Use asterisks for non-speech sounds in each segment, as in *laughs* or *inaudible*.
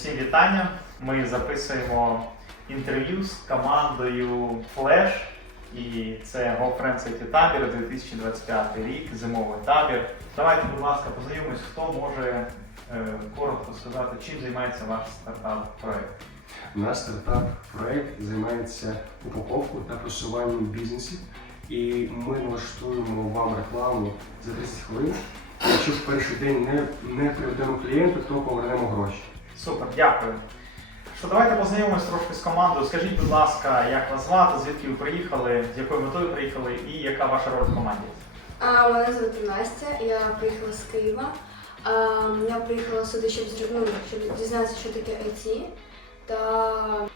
всім вітання. Ми записуємо інтерв'ю з командою Flash. І це Go табір 2025 рік, зимовий табір. Давайте, будь ласка, познайомимось, хто може е, коротко сказати, чим займається ваш стартап-проект. Наш стартап-проект займається упаковкою та просуванням бізнесів. І ми влаштуємо вам рекламу за 30 хвилин. Якщо в перший день не, не приведемо клієнта, то повернемо гроші. Супер, дякую. Що давайте познайомимось трошки з командою. Скажіть, будь ласка, як вас звати, звідки ви приїхали, з якою метою приїхали і яка ваша роль в команді? А, мене звати Настя, я приїхала з Києва. А, я приїхала сюди, щоб, ну, щоб дізнатися, що таке IT та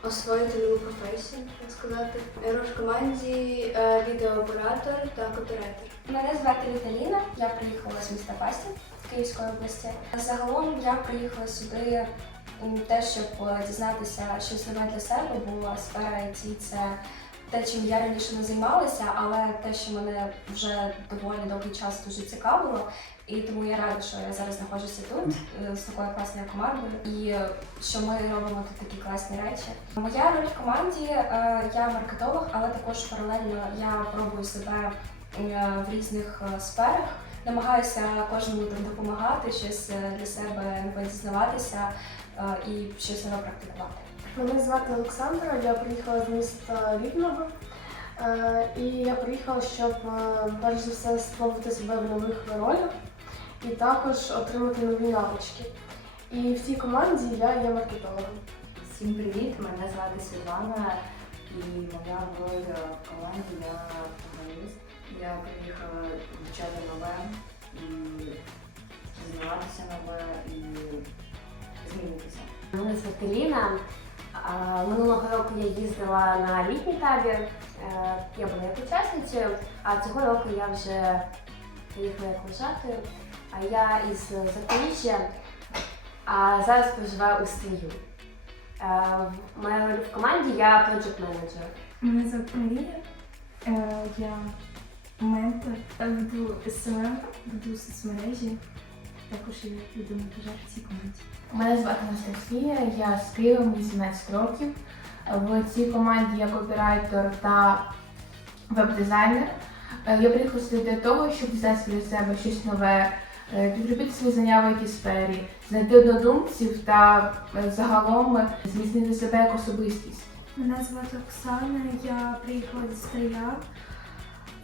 освоїти нову професію, так сказати. Я роблю в команді е, відеооператор та копірайтер. Мене звати Віталіна, я приїхала з міста Фастів Київської області. Загалом я приїхала сюди м, теж, щоб е, дізнатися щось нове для себе, бо сфера IT – це те, чим я раніше не займалася, але те, що мене вже доволі довгий час дуже цікавило. І тому я рада, що я зараз знаходжуся тут е, з такою класною командою, і е, що ми робимо тут такі класні речі. Моя роль в команді я маркетолог, але також паралельно я пробую себе в різних сферах. Намагаюся кожному там допомагати, щось для себе дізнаватися і щось нове практикувати. Мене звати Олександра, я приїхала з міста Рівного. Е, І я приїхала, щоб е, перш за все спробувати себе в нових ролях і також отримати нові навички. І в цій команді я є маркетологом. Всім привіт! Мене звати Світлана і моя роль в команді я програміст. Я приїхала вивчати нове і дізнаватися нове і змінитися. Мене звати Ліна. Минулого року я їздила на літній табір. Е, Я була як учасницею, а цього року я вже приїхала як. А я із Запоріжжя, а зараз проживаю у Стрію. Е, Моя роль в команді я проджект менеджер. Мене звати Марія, Е, я ментор веду СММ, веду соцмережі, також я веду монтажер в цій команді. Мене звати Анастасія, я з Києва, мені 17 років. В цій команді я копірайтер та веб-дизайнер. Е, Я приїхала сюди для того, щоб дізнатися для себе щось нове, е, підробити свої знання в it сфері, знайти однодумців та е, загалом зміцнити себе як особистість. Мене звати Оксана, я приїхала зі Стрия.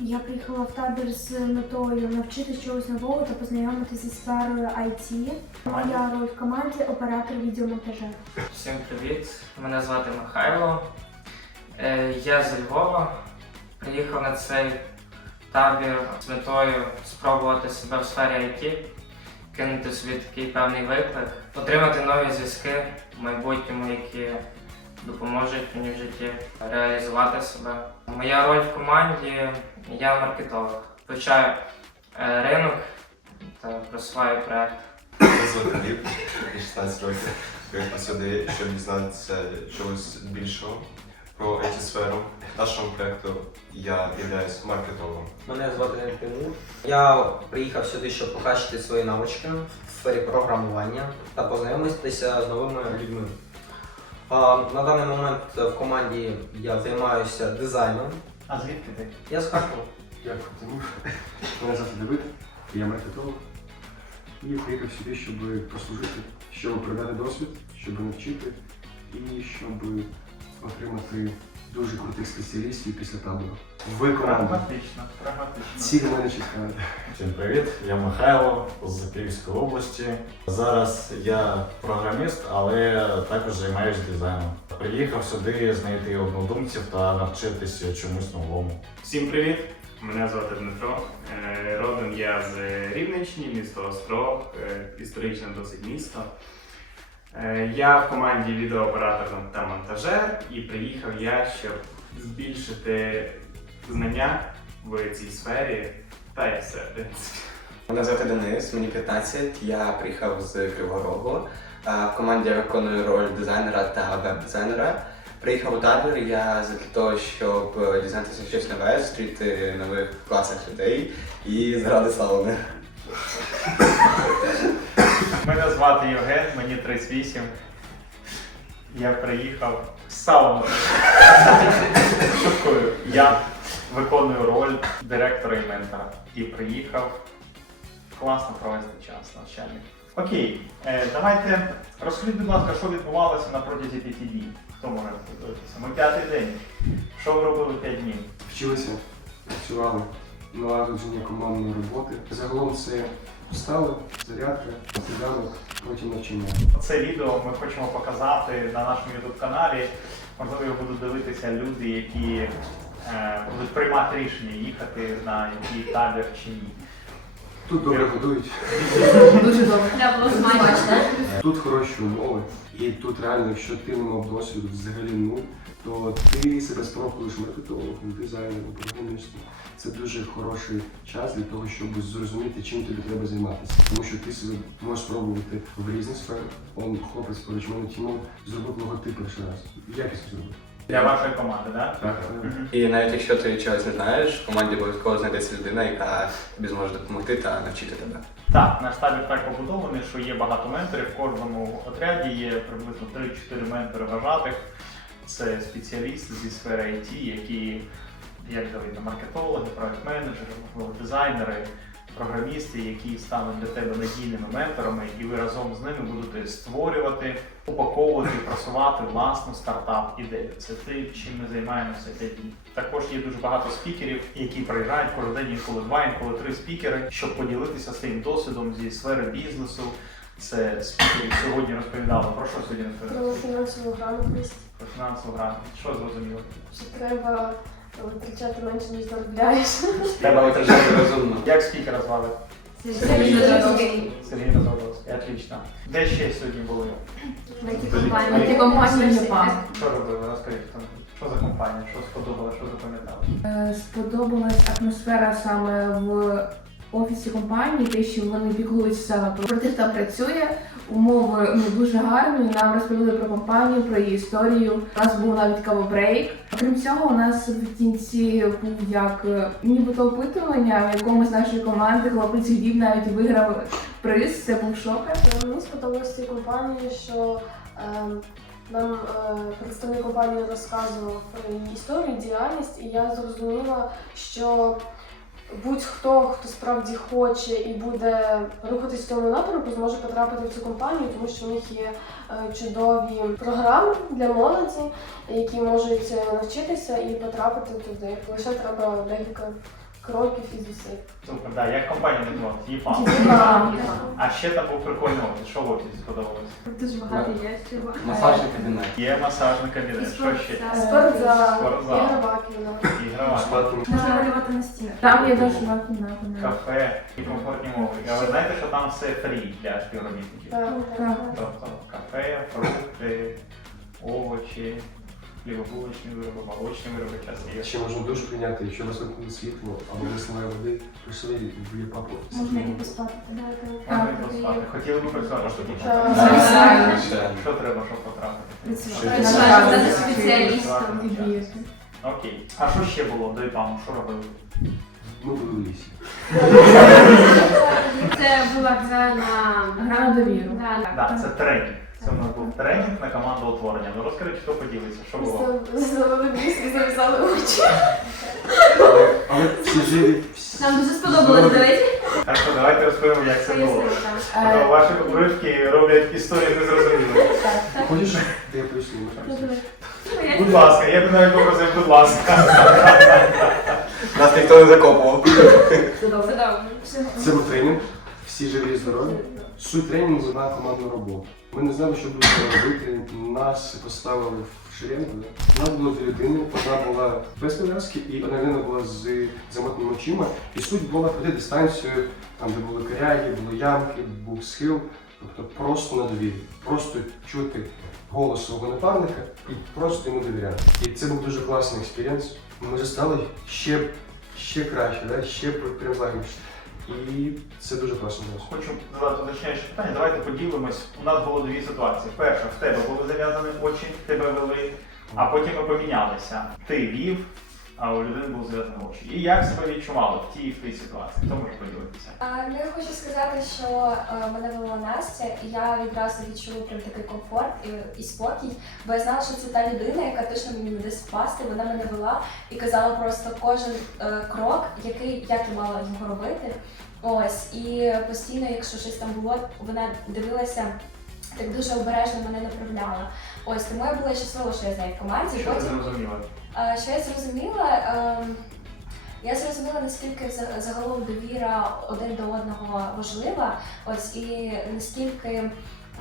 Я приїхала в табір з метою навчитися чогось нового та познайомитися зі сферою IT. Моя роль в команді оператор відеомонтажер. Всім привіт! Мене звати Михайло. Е, Я зі Львова. Приїхав на цей табір з метою спробувати себе в сфері IT, кинути собі такий певний виклик, отримати нові зв'язки в майбутньому, які допоможуть мені в житті реалізувати себе. Моя роль в команді я маркетолог. Вивчаю е, ринок та просуваю проект. Мене звати Гліб, мені 16 років. Приїхав сюди, щоб дізнатися чогось більшого про it сферу Нашому проєкту я являюсь маркетологом. Мене звати Тимур. Я приїхав сюди, щоб покращити свої навички в сфері програмування та познайомитися з новими людьми. А, на даний момент в команді я займаюся дизайном. А звідки ти? Я з Харкова. Дякую, Тимур. Мене завжди дивити, я маркетолог. І приїхав сюди, щоб прослужити, щоб передати досвід, щоб навчити і щоб отримати дуже крутих спеціалістів після табору. Ви команда. Прагматично, прагматично. Всі мене чекають. Всім привіт, я Михайло з Київської області. Зараз я програміст, але також займаюся дизайном. Приїхав сюди знайти однодумців та навчитися чомусь новому. Всім привіт! Мене звати Дмитро. Е, Родом я з Рівненщини, місто Острог, е, історичне досить місто. Е, Я в команді відеооператор та монтажер і приїхав я, щоб збільшити знання в цій сфері. Та й все. Мене звати Денис, мені 15, я приїхав з Кривого Рогу. А, В команді я виконую роль дизайнера та веб-дизайнера. Приїхав у табір я для того, щоб е, дізнатися щось нове, зустріти нових класних людей і заради сауни. Мене звати Євген, мені 38. Я приїхав з сауну. Шуткую. Я виконую роль директора і ментора. І приїхав класно провести час навчальний. Окей, е, давайте розкажіть, будь ласка, що відбувалося на протязі п'яти днів. Хто може подивитися? Ми п'ятий день. Що ви робили п'ять днів? Вчилися, працювали, налагодження командної роботи. Загалом це встали, зарядка, сніданок, потім навчання. Це відео ми хочемо показати на нашому youtube каналі. Можливо, його будуть дивитися люди, які е, будуть приймати рішення їхати на який табір чи ні. Тут добре годують. Дуже добре. Треба було смачно. Тут хороші умови, і тут реально, якщо ти не мав досвіду взагалі ну, то ти себе спробуєш маркетологом, дизайнером, програмістом. Це дуже хороший час для того, щоб зрозуміти, чим тобі треба займатися. Тому що ти себе можеш спробувати в різних сферах. Он хлопець поруч мене Тімон зробив логотип перший раз. Якісно зробив. Для вашої команди, так? Так. І навіть якщо ти чогось не знаєш, в команді обов'язково знайдеться людина, яка тобі зможе допомогти та навчити тебе. Так, наш табір так побудований, що є багато менторів. В кожному отряді є приблизно 3-4 ментори вважатих. Це спеціалісти зі сфери IT, які, як видно, маркетологи, проект-менеджери, можливо, дизайнери, програмісти, які стануть для тебе надійними менторами, і ви разом з ними будете створювати, упаковувати, просувати власну стартап-ідею. Це те, чим ми займаємося п'ять днів. Також є дуже багато спікерів, які приїжджають кожен день інколи два, інколи три спікери, щоб поділитися своїм досвідом зі сфери бізнесу. Це спікери сьогодні розповідали. Про що сьогодні розповідали? Про фінансову грамотність, Про фінансову грамотність. Що зрозуміло? що треба витрачати менше, ніж заробляєш. Треба витрачати розумно. Як спікера звали? Сергій Розовський. Сергій Розовський. Отлично. Де ще сьогодні були? На ті компанії. Що робили? Розкажіть. хто? Що за компанія? Що сподобалося, що запам'ятали? Е, Сподобалась атмосфера саме в офісі компанії, те, що вони піклуються саме про те, хто працює. Умови ну, дуже гарні. Нам розповіли про компанію, про її історію. У нас був навіть кавобрейк. Окрім цього, у нас в кінці був як е, нібито опитування, в якому з нашої команди хлопець Гліб навіть виграв приз. Це був шокер. Е, Мені сподобалося цій компанії, що е, нам е, представник компанії розказував історію, діяльність, і я зрозуміла, що будь-хто, хто справді хоче і буде рухатись в тому напрямку, зможе потрапити в цю компанію, тому що в них є е, чудові програми для молоді, які можуть е, навчитися і потрапити туди. Лише треба декілька кроків і зусиль. Супер, да, як компанія називалась? ЄПАМ. ЄПАМ. А ще там був прикольний офіс. Що в офісі сподобалось? Дуже багато є. ще Масажний кабінет. Є масажний кабінет. Що ще? Спортзал, Спортзал. ігрова кімната. Ігрова. Можна малювати на стінах. Там є дошова кімната. да. Кафе і комфортні мови. А ви знаєте, що там все фрі для співробітників? Так, Так. Тобто кафе, фрукти, овочі, хлібобулочні вироби, молочні вироби час є. Ще можна душ прийняти, якщо вас вимкнули світло або не немає води, прийшли в офіс. Можна і поспати. Можна і поспати. Хотіли б працювати, що тут? Що треба, щоб потрапити? Працювати. Спеціалістом. Окей. А що ще було до ІПАМу? Що робили? Ми були в лісі. Це була гра на Гра на довіру. Так, це тренінг. Це у нас був тренінг на команду утворення. Ну розкажіть, хто поділиться, що було? Зав'язали очі. Але, але всі живі. Нам дуже сподобалось дивитися. Так що давайте розповімо, як це було. Е, ваші уривки роблять історію незрозумілою. Хочеш, де я поясню? Будь ласка, я б навіть попросив, будь ласка. Нас ніхто не закопував. Це був тренінг, всі живі і здорові. Суть тренінгу на командну роботу. Ми не знали, що будемо робити. Нас поставили в шеренгу. У нас було дві людини. Одна була без пов'язки, і одна людина була з замотними очима. І суть була пройти дистанцію, там де були коряги, були ямки, був схил. Тобто просто на довірі. Просто чути голос свого напарника і просто йому довіряти. І це був дуже класний експірієнс. Ми вже стали ще, ще краще, да? ще прям злагідніше. І це дуже класно. Хочу задати уточняюче питання. Давайте поділимось. У нас було дві ситуації. Перша, в тебе були зав'язані очі, тебе вели, а потім ми помінялися. Ти вів, а у людини були зв'язані очі. І як себе відчували в тій в тій ситуації? Хто може поділитися? Ну, я хочу сказати, що е, мене вела Настя, і я відразу відчула прям такий комфорт і, і спокій, бо я знала, що це та людина, яка точно мені не дасть впасти. Вона мене вела і казала просто кожен е, крок, який як я мала його робити. Ось і постійно, якщо щось там було, вона дивилася. Так дуже обережно мене направляла. Ось тому я була щаслива, що я з нею в команді. Що ти Потім зрозуміла? Е, Що я зрозуміла? Ем, Я зрозуміла, наскільки за- загалом довіра один до одного важлива, ось і наскільки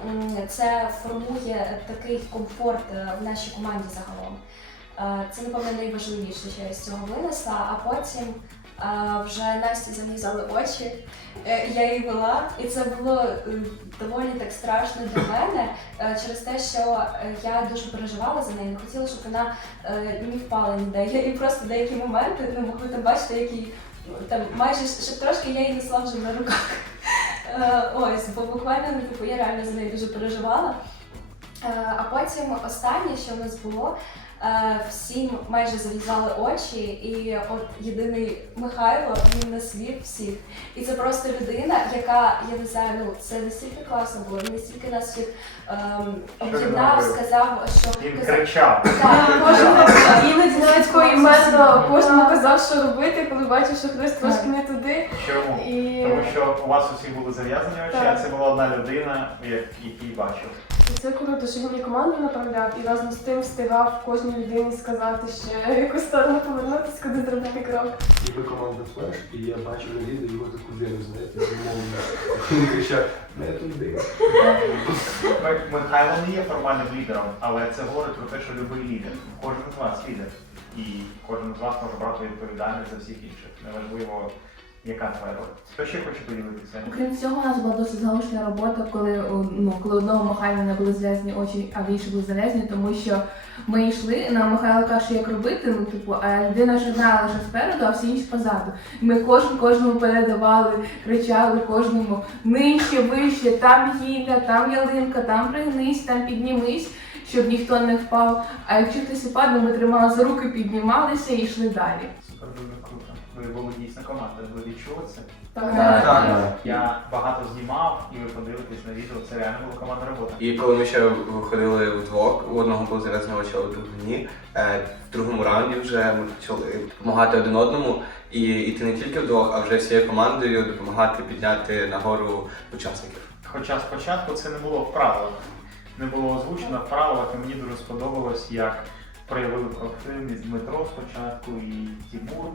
м, це формує такий комфорт е, в нашій команді загалом. Е, Це, напевно, найважливіше, що я з цього винесла, а потім е, вже Насті залізали очі, е, я її вела, і це було е, доволі так страшно для мене е, через те, що я дуже переживала за нею, не хотіла, щоб вона не впала ніде. Я її просто деякі моменти, ну могли там бачити, які ну, там майже щоб трошки я її несла вже на руках. Ось, бо буквально ну, типу, я реально за нею дуже переживала. Потім останнє, що в нас було, е, всім майже зав'язали очі, і от єдиний Михайло він нас вів всіх. І це просто людина, яка я не знаю, ну це настільки класно було. Він настільки нас всіх ем, об'єднав, сказав, що Він казав- кричав. Так, Кожен *laughs* іноді навіть поіменно кожному казав, що робити, коли бачив, що хтось трошки не туди. Чому? І Тому що у вас усіх були зав'язані очі, а Так. це була одна людина, як- який бачив. І це круто, що він і команду направляв, і разом з тим встигав кожній людині сказати ще в яку сторону повернутися, куди зробити крок. І ви команда флеш, і я бачив на відео його таку віру, знаєте, замовно. Він кричав, не туди. Ми- Михайло не є формальним лідером, але це говорить про те, що любий лідер. Кожен з вас лідер. І кожен з вас може брати відповідальність за всіх інших. Неважливо, яка твоя роль. Хто ще хоче поділитися? Окрім цього, у нас була досить залишня робота, коли ну коли одного Михайла не були зв'язані очі, а в інших були зав'язані, тому що ми йшли, нам Михайло каже, як робити, ну типу, а людина ж одна лише спереду, а всі інші позаду. І ми кожен кожному передавали, кричали кожному нижче, вище, там гілля, там ялинка, там пригнись, там піднімись. Щоб ніхто не впав. А якщо хтось упаде, ми тримали за руки, піднімалися і йшли далі. Супер дуже. Ви були дійсно команда. Ви відчули це? Так. Так. Я багато знімав, і ви подивитесь на відео. Це реально була командна робота. І коли ми ще виходили вдвох, у одного був зав'язані очі, у другого е, В другому раунді вже ми почали допомагати один одному і йти не тільки вдвох, а вже всією командою допомагати підняти нагору учасників. Хоча спочатку це не було в правилах. Не було озвучено в правилах, і мені дуже сподобалось, як проявили проактивність Дмитро спочатку і Тимур,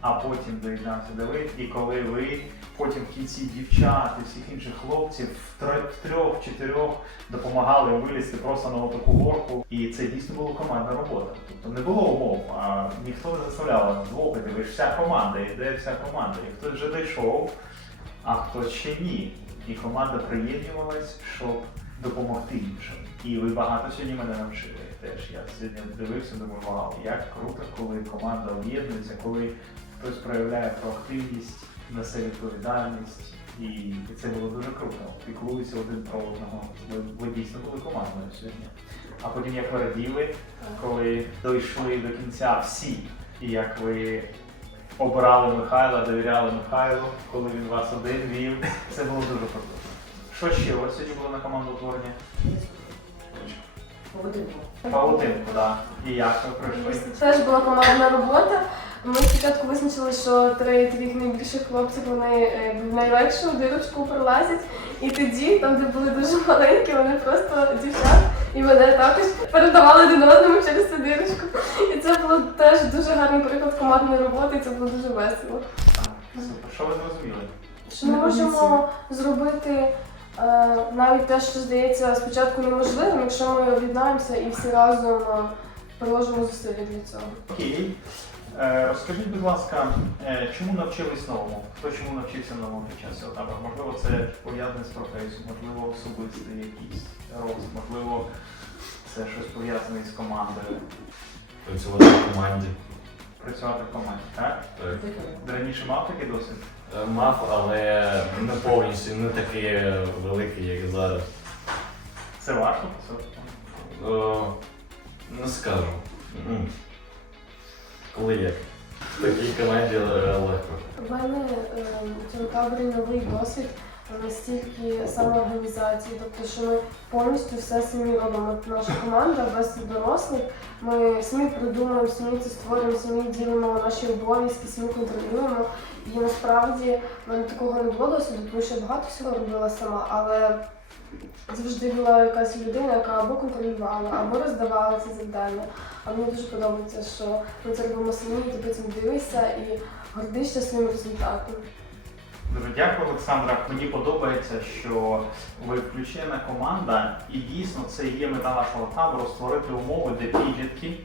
а потім доєднався Давид. І коли ви потім в кінці дівчат і всіх інших хлопців в трьох-чотирьох допомагали вилізти просто на таку горку. І це дійсно була командна робота. Тобто не було умов, а ніхто не заставляв двох, ви ж вся команда, іде вся команда. І хтось вже дійшов, а хтось ще ні. І команда приєднувалась, щоб допомогти іншим. І ви багато сьогодні мене навчили. Теж я сьогодні дивився, думаю, вау, як круто, коли команда об'єднується, коли хтось проявляє проактивність, несе відповідальність. І, це було дуже круто. Піклуються один про одного. Ви, ви дійсно були командою сьогодні. А потім як ви раділи, коли дійшли до кінця всі, і як ви обирали Михайла, довіряли Михайлу, коли він вас один вів. Це було дуже круто. Що ще у вас сьогодні було на команду утворення? Павутинку, так. І як ви пройшли? Теж була командна робота. Ми спочатку визначили, що три трьох найбільших хлопців вони е, в найлегшу дирочку пролазять. І тоді, там, де були дуже маленькі, вони просто дівчат і мене також передавали один одному через цю дирочку. І це було теж дуже гарний приклад командної роботи, і це було дуже весело. Супер. Що ви зрозуміли? Що ми можемо зробити е, навіть те, що здається спочатку неможливим, якщо ми об'єднаємося і всі разом е, приложимо зусилля для цього. Окей. Е, Розкажіть, будь ласка, е, чому навчились новому? Хто чому навчився новому під час цього табору? Можливо, це пов'язане з професією, можливо, особистий якийсь рост, можливо, це щось пов'язане з командою. Працювати в команді. Працювати в команді, так? Так. Раніше мав такий досвід? Е, Мав, але не повністю, не такий великий, як зараз. Це важко працювати? Е, Не скажу. М. Коли як? В такій команді легко. У мене е, в цьому таборі новий досвід настільки самоорганізації, тобто, що ми повністю все самі робимо. Наша команда без дорослих. Ми самі придумуємо, самі це створюємо, самі ділимо наші обов'язки, самі контролюємо. І насправді в мене такого не було досвіду, тому що я багато всього робила сама, але завжди була якась людина, яка або контролювала, або роздавала ці завдання. А мені дуже подобається, що ми це робимо самі, ти потім дивишся і гордишся своїм результатом. Дуже дякую, Олександра. Мені подобається, що ви включена команда, і дійсно це є мета нашого табору створити умови, де підлітки,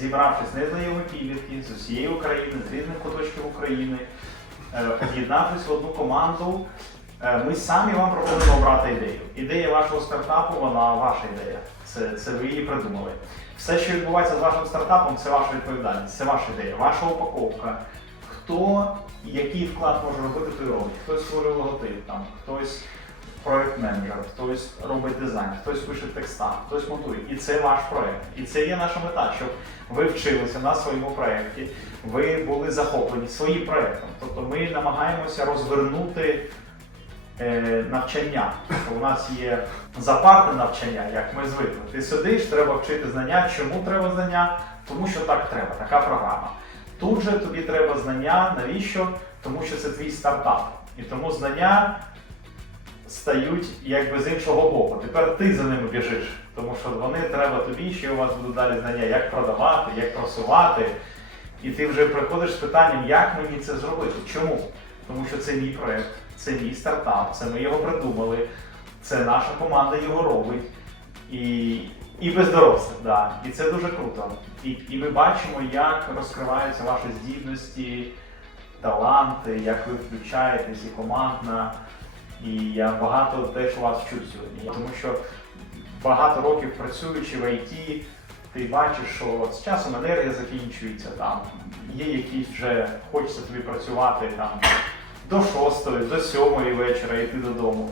зібравшись незнайомі підлітки з усієї України, з різних куточків України, е, об'єднавшись в одну команду, ми самі вам пропонуємо обрати ідею. Ідея вашого стартапу, вона ваша ідея. Це, це ви її придумали. Все, що відбувається з вашим стартапом, це ваша відповідальність, це ваша ідея, ваша упаковка. Хто який вклад може робити той робить? Хтось створює логотип, там, хтось проект менеджер, хтось робить дизайн, хтось пише текста, хтось монтує. І це ваш проект. І це є наша мета, щоб ви вчилися на своєму проєкті, ви були захоплені своїм проєктом. Тобто ми намагаємося розвернути е, навчання. Тобто у нас є запарне навчання, як ми звикли. Ти сидиш, треба вчити знання. Чому треба знання? Тому що так треба, така програма. Тут же тобі треба знання. Навіщо? Тому що це твій стартап. І тому знання стають якби з іншого боку. Тепер ти за ними біжиш, тому що вони треба тобі, що у вас будуть далі знання, як продавати, як просувати. І ти вже приходиш з питанням, як мені це зробити? Чому? Тому що це мій проект, це мій стартап, це ми його придумали, це наша команда його робить. І, і без дорослих, да. І це дуже круто. І, і ми бачимо, як розкриваються ваші здібності, таланти, як ви включаєтесь і командна. І я багато теж вас вчу сьогодні. Тому що багато років працюючи в IT, ти бачиш, що з часом енергія закінчується, там є якісь вже хочеться тобі працювати там до 6, до 7 вечора йти додому.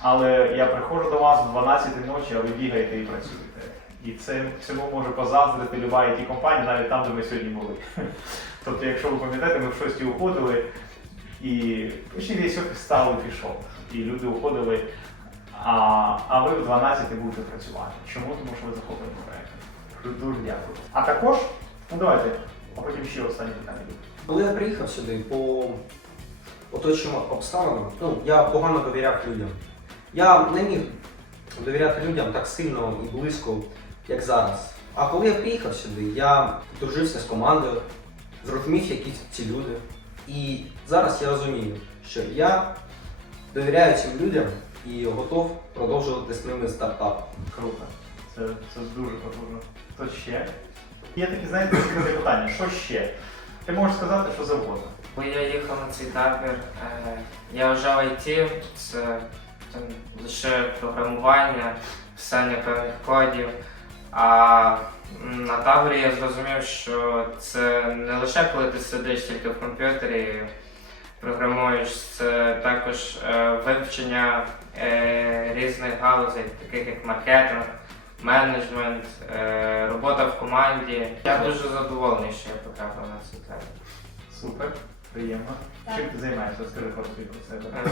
Але я приходжу до вас в 12 ночі, а ви бігаєте і працюєте. І це цьому може позаздрити люба it компанія, навіть там, де ми сьогодні були. *laughs* Тобто, якщо ви пам'ятаєте, ми в 6 уходили і почти весь офіс став і пішов. І люди уходили, а, а ви в 12 будете працювати. Чому? Тому що ви захоплені проєктом. Дуже дякую. А також, ну давайте, а потім ще останнє питання. Коли я приїхав сюди по оточенням обставинам, ну, я погано довіряв людям. Я не міг довіряти людям так сильно і близько, як зараз. А коли я приїхав сюди, я дружився з командою, зрозумів, які ці люди. І зараз я розумію, що я довіряю цим людям і готов продовжувати з ними стартап. Круто. Це, це дуже потужно. Хто ще? Є такі, знаєте, відкрите питання, що ще? Ти можеш сказати, що завгодно. Коли я їхав на цей табір, я вважав IT, це там, лише програмування, писання певних кодів. А на таборі я зрозумів, що це не лише коли ти сидиш тільки в комп'ютері і програмуєш, це також е, вивчення різних галузей, таких як маркетинг, менеджмент, робота в команді. Я дуже задоволений, що я потрапив на цей табір. Супер, приємно. Так. Чим ти займаєшся? Розкажи про себе. Е,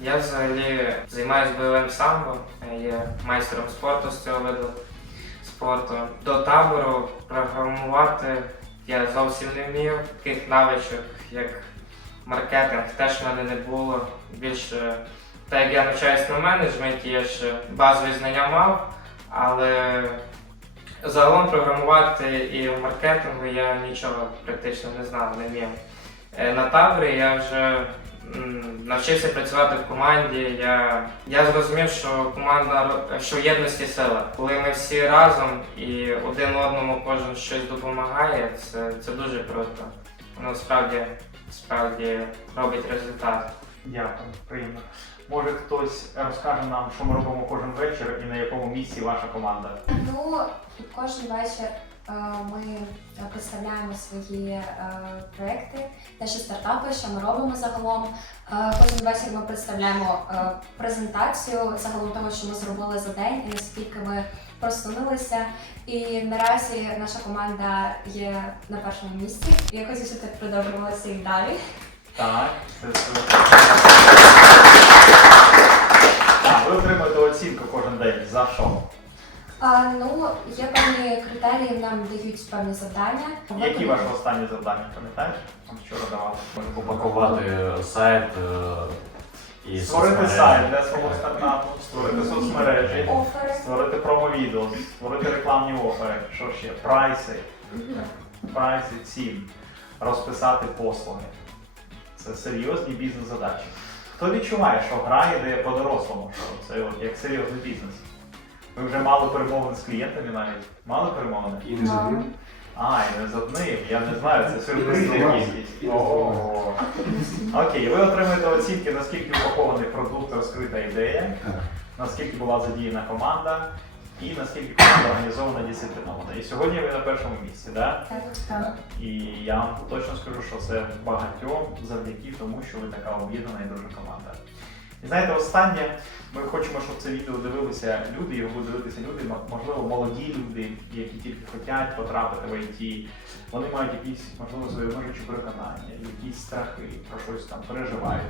Я взагалі займаюся бойовим самбо, є майстером спорту з цього виду спорту. До табору програмувати я зовсім не вмів. Таких навичок, як маркетинг, теж в мене не було. Більше, так як я навчаюся на менеджменті, я ще базові знання мав, але загалом програмувати і в маркетингу я нічого практично не знав, не вмів. Е, На таборі я вже навчився працювати в команді. Я, я зрозумів, що команда що в єдності сила. Коли ми всі разом і один одному кожен щось допомагає, це, це дуже круто. Воно справді, справді робить результат. Дякую, приємно. Може хтось розкаже нам, що ми робимо кожен вечір і на якому місці ваша команда? Ну, кожен вечір ми представляємо свої е, проекти, наші стартапи, що ми робимо загалом. Е, Кожен вечір ми представляємо е, презентацію загалом того, що ми зробили за день і наскільки ми просунулися. І наразі наша команда є на першому місці. Я хочу, щоб так продовжувалося і далі. Так, ви отримуєте оцінку кожен день. За що? А, ну, є певні критерії, нам дають певні завдання. Які ваші останні завдання, пам'ятаєш? Там вчора давали. Упакувати сайт е, і Створити соцмережі. сайт для свого стартапу, створити соцмережі, Офери. створити промо-відео, створити рекламні офери, що ще? Прайси, прайси, цін, розписати послуги. Це серйозні бізнес-задачі. Хто відчуває, що гра йде по-дорослому, що це от як серйозний бізнес? Ви вже мали перемовин з клієнтами навіть? Мали перемовини? І не з одним. А, і не з одним, я не знаю, це сюрприз І не з двома. якийсь. І не з двома. Ого. Окей, ви отримуєте оцінки, наскільки упакований продукт, розкрита ідея, наскільки була задіяна команда і наскільки команда організована дисциплінована. І сьогодні ви на першому місці, да? Так. І я вам точно скажу, що це багатьом завдяки тому, що ви така об'єднана і дуже команда. І знаєте, останнє, ми хочемо, щоб це відео дивилися люди, його будуть дивитися люди, можливо, молоді люди, які тільки хочуть потрапити в ІТ. Вони мають якісь, можливо, свої межичі переконання, якісь страхи, про щось там переживають.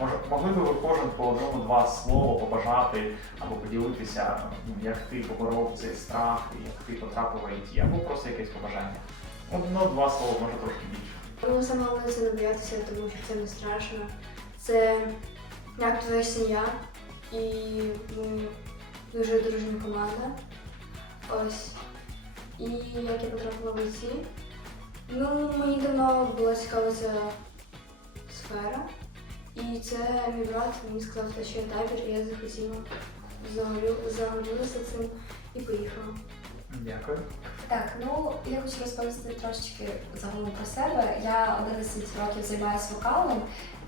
Може, могли б ви кожен по одному-два слова побажати або поділитися, ну, як ти поборов цей страх, як ти потрапив в ІТ, або просто якесь побажання. Одно-два слова, може трошки більше. Ну, саме головне це не боятися, тому що це не страшно. Це як твоя сім'я, і ми дуже дружня команда. Ось. І як я потрапила в ІТ. Ну, мені давно була цікава ця сфера. І це мій брат мені сказав, що я табір, і я захотіла, загорілася цим і поїхала. Дякую. Так, ну я хочу розповісти трошечки загалом про себе. Я 11 років займаюся вокалом,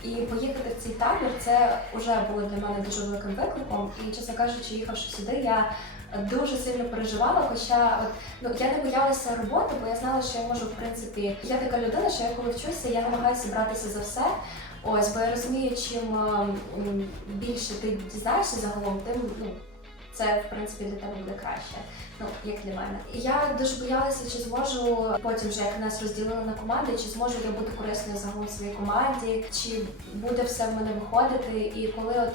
і поїхати в цей табір це вже було для мене дуже великим викликом. І, чесно кажучи, їхавши сюди, я дуже сильно переживала. Хоча от, ну, я не боялася роботи, бо я знала, що я можу, в принципі, я така людина, що я коли вчуся, я намагаюся братися за все. Ось, бо я розумію, чим ем, більше ти дізнаєшся загалом, тим ну, це в принципі для тебе буде краще. Ну, як для мене. Я дуже боялася, чи зможу потім, вже як нас розділили на команди, чи зможу я бути корисною загалом своїй команді, чи буде все в мене виходити. І коли от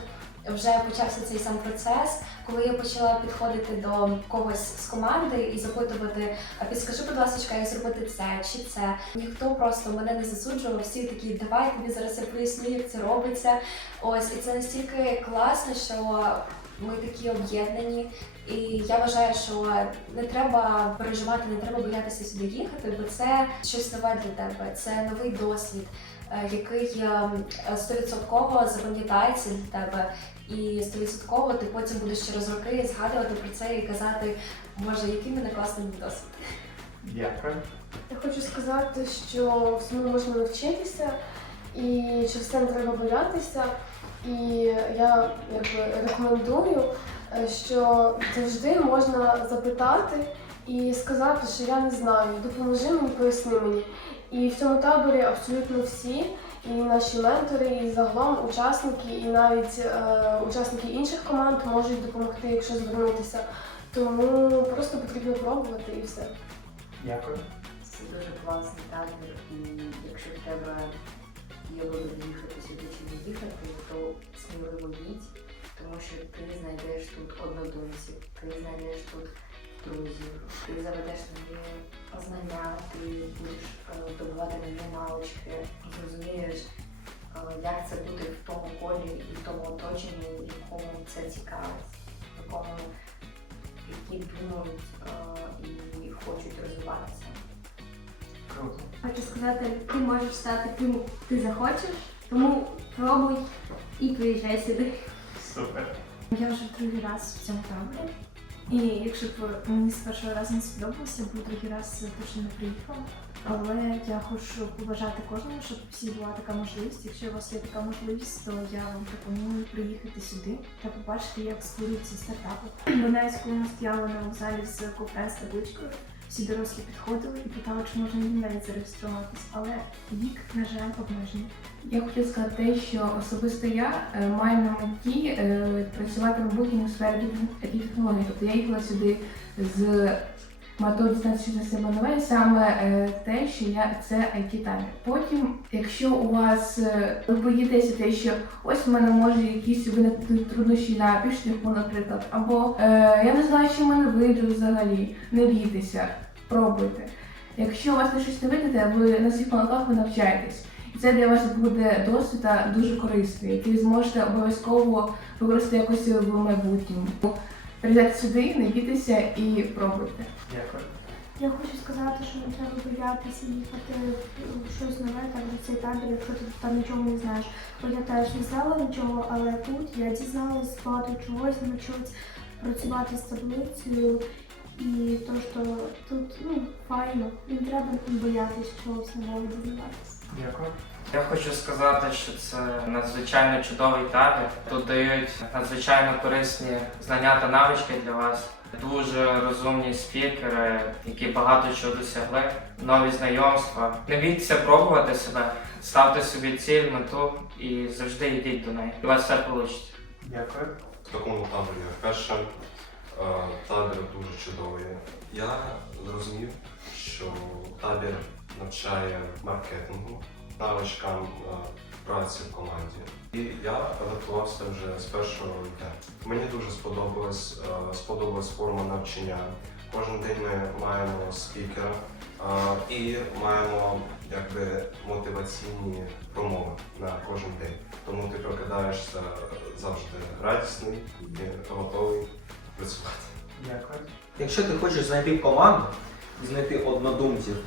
вже почався цей сам процес, коли я почала підходити до когось з команди і запитувати, а підскажи, будь ласка, як зробити це чи це. Ніхто просто мене не засуджував, всі такі, давай тобі зараз я поясню, як це робиться. Ось, і це настільки класно, що ми такі об'єднані. І я вважаю, що не треба переживати, не треба боятися сюди їхати, бо це щось нове для тебе, це новий досвід, е, який е, стовідсотково запам'ятається для тебе. І стовідсотково ти потім будеш через роки згадувати про це і казати, боже, який мене класний досвід. Дякую. Я хочу сказати, що всьому можна навчитися, і що все не треба боятися. І я якби рекомендую, е, що завжди можна запитати і сказати, що я не знаю, допоможи мені, поясни мені. І в цьому таборі абсолютно всі, і наші ментори, і загалом учасники, і навіть е, учасники інших команд можуть допомогти, якщо звернутися. Тому просто потрібно пробувати і все. Дякую. Це дуже класний табір, і якщо в тебе є вибір їхати сюди чи не їхати, то сміливо їдь, тому що ти знайдеш тут однодумців, ти знайдеш тут друзів, ти заведеш нові знання, ти будеш е, здобувати нові навички, зрозумієш, е, як це бути в тому колі і в тому оточенні, якому це цікавить, в якому які думають е, і хочуть розвиватися. Круто. Хочу сказати, ти можеш стати ким ти захочеш, тому пробуй і приїжджай сюди. Супер. Я вже другий раз в цьому таборі. І якщо б мені з першого разу не сподобалося, бо другий раз точно не приїхала. Але я хочу побажати кожному, щоб всі була така можливість. Якщо у вас є така можливість, то я вам пропоную приїхати сюди та побачити, як створюються стартапи. В Донецьку ми стояли на вокзалі з конференц табличкою всі дорослі підходили і питали, чи можна їм навіть зареєструватись, але вік, на жаль, обмежений. Я хотів сказати що особисто я е, маю на меті е, працювати в будь-якій сфері біотехнології. Тобто я їхала сюди з метою дізнатися для себе нове, саме е, те, що я це it табір Потім, якщо у вас е, ви боїтеся те, що ось в мене може якісь виникнути труднощі на пішляху, наприклад, або е, я не знаю, що в мене вийде взагалі, не бійтеся, пробуйте. Якщо у вас на щось не вийде, ви на своїх помилках ви навчаєтесь. І це для вас буде досвід та дуже корисний, який зможете обов'язково використати якось в майбутньому. Приїжджайте сюди, не бійтеся і пробуйте. Дякую. Я хочу сказати, що не треба боятися їхати в щось нове, так в цей табір, якщо ти там нічого не знаєш. Бо я теж не знала нічого, але тут я дізналась багато чогось, навчилась працювати з таблицею. І то, що тут ну, файно, не треба боятися чогось нового дізнаватися. Дякую. Я хочу сказати, що це надзвичайно чудовий табір. Тут дають надзвичайно корисні знання та навички для вас. Дуже розумні спікери, які багато чого досягли, нові знайомства. Не бійтеся пробувати себе, ставте собі ціль, мету і завжди йдіть до неї. І у вас все вийде. Дякую. В такому таборі я вперше. Е, Табір дуже чудовий. Я зрозумів, що табір навчає маркетингу, навичкам е, праці в команді. І я адаптувався вже з першого дня. Мені дуже сподобалась, е, сподобалась форма навчання. Кожен день ми маємо спікера е, і маємо якби мотиваційні промови на кожен день. Тому ти прокидаєшся завжди радісний і готовий працювати. Дякую. Якщо ти хочеш знайти команду і знайти однодумців,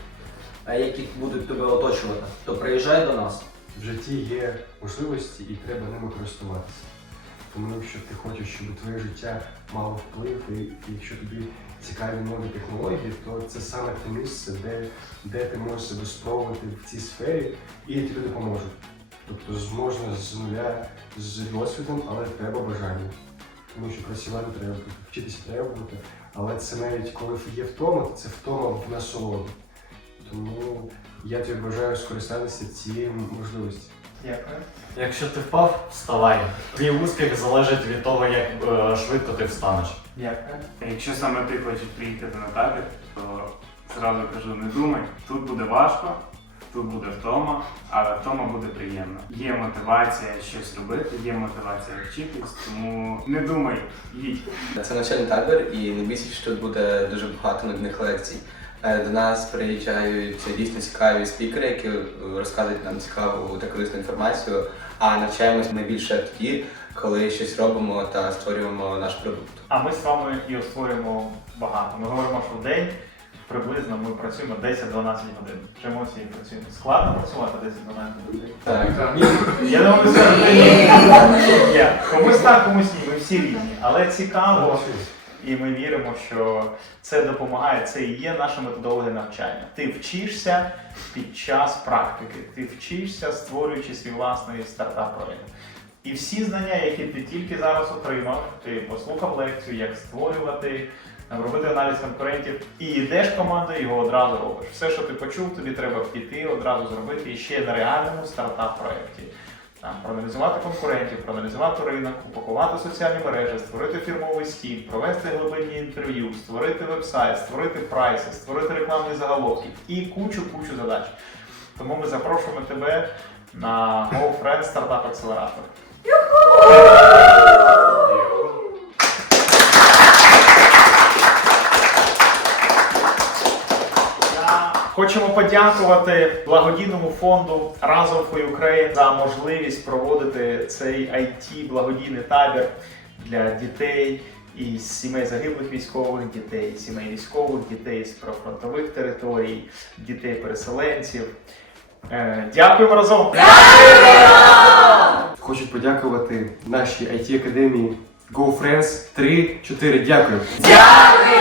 е, які будуть тебе оточувати, то приїжджай до нас. В житті є можливості і треба ними користуватися. Тому якщо ти хочеш, щоб твоє життя мало вплив, і, якщо тобі цікаві нові технології, то це саме те місце, де, де ти можеш себе спробувати в цій сфері і тобі допоможуть. Тобто можна з нуля з досвідом, але треба бажання. Тому що працювати треба, вчитися треба бути. Але це навіть коли є втома, то це втома в насолоду. Тому я тобі бажаю скористатися цією можливістю. Дякую. Якщо ти впав, вставай. Твій успіх залежить від того, як е, швидко ти встанеш. Дякую. Якщо саме ти хочеш приїхати на табір, то зразу кажу, не думай, тут буде важко, тут буде втома, але втома буде приємна. Є мотивація щось робити, є мотивація вчитись, тому не думай, їдь. Це навчальний табір, і не бійся, що тут буде дуже багато нудних лекцій. Е, До нас приїжджають дійсно цікаві спікери, які розказують нам цікаву та корисну інформацію. А навчаємось ми більше тоді, коли щось робимо та створюємо наш продукт. А ми з вами і створюємо багато. Ми говоримо, що в день приблизно ми працюємо 10-12 годин. Чи емоції працюємо? Складно працювати 10-12 годин? Так. Я думаю, це Ні. Комусь так, комусь ні. Ми всі різні. Але цікаво. І ми віримо, що це допомагає. Це і є наша методологія навчання. Ти вчишся під час практики, ти вчишся, створюючи свій власний стартап-проект. І всі знання, які ти тільки зараз отримав, ти послухав лекцію, як створювати, робити аналіз конкурентів, і йдеш в його одразу робиш. Все, що ти почув, тобі треба піти, одразу зробити і ще на реальному стартап-проєкті. Там, проаналізувати конкурентів, проаналізувати ринок, упакувати соціальні мережі, створити фірмовий стіль, провести глибинні інтерв'ю, створити веб-сайт, створити прайси, створити рекламні заголовки і кучу-кучу задач. Тому ми запрошуємо тебе на GoFriends Startup Accelerator. Хочемо подякувати благодійному фонду Разом for Ukraine за можливість проводити цей it благодійний табір для дітей із сімей загиблих військових, дітей сімей військових, дітей з прифронтових територій, дітей переселенців. Е, Дякуємо разом! Хочу подякувати нашій IT академії GoFriends 3-4. Дякую. Дякую!